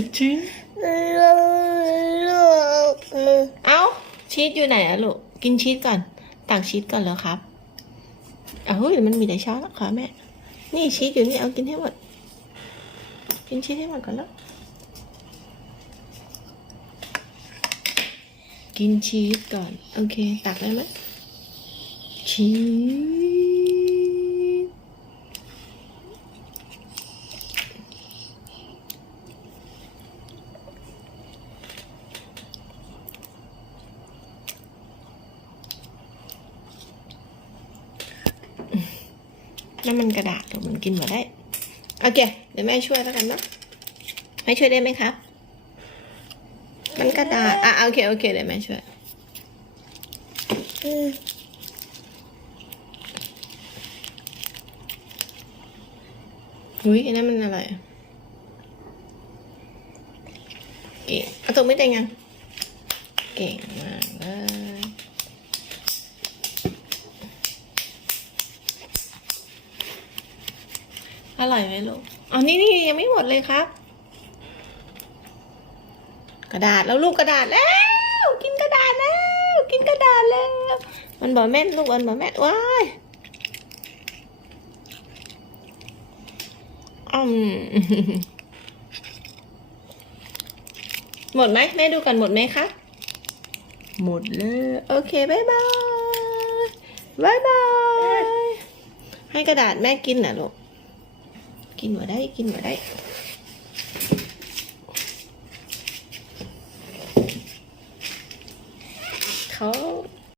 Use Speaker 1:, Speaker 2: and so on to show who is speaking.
Speaker 1: สุดชิ้นเอ้าชีสอยู่ไหนอะลูกกินชีสก่อนตักชีสก่อนแล้วครับอ้าเฮ้ยมันมีแต่ช้อนแล้วค่ะแม่ นี่ชีสอยู่นี่เอากินให้หมด กินชีสให้หมดก่อนแล้ว กินชีสก่อน โอเค ตักได้ไหมชีส นั่นมันกระดาษเดี๋ยวมันกินหมาได้โอเคเดี๋ยวแม่ช่วยแล้วกันเนาะให้ช่วยได้ไหมครับ มันกระดาษอะโอเคโอเคเดี๋ยวแม่ช่วยอุ้ยอันนั้นมันอะไรอะเก่งเอาตัวไม่เต็งยัง เก่งมากเลย อร่อยไหมลูกอ๋อนี่นี่ยังไม่หมดเลยครับ กระดาษแล้วลูกกระดาษแล้ว กินกระดาษแล้ว กินกระดาษแล้ว มันบอกแม่นลูกมันบอกแม่นว้ายอืมหมดไหมแม่ดูกันหมดไหมคะหมดเลยโอเคบายบายบายบายให้กระดาษแม่กินนะลูก kim vào đấy kim vào đấy.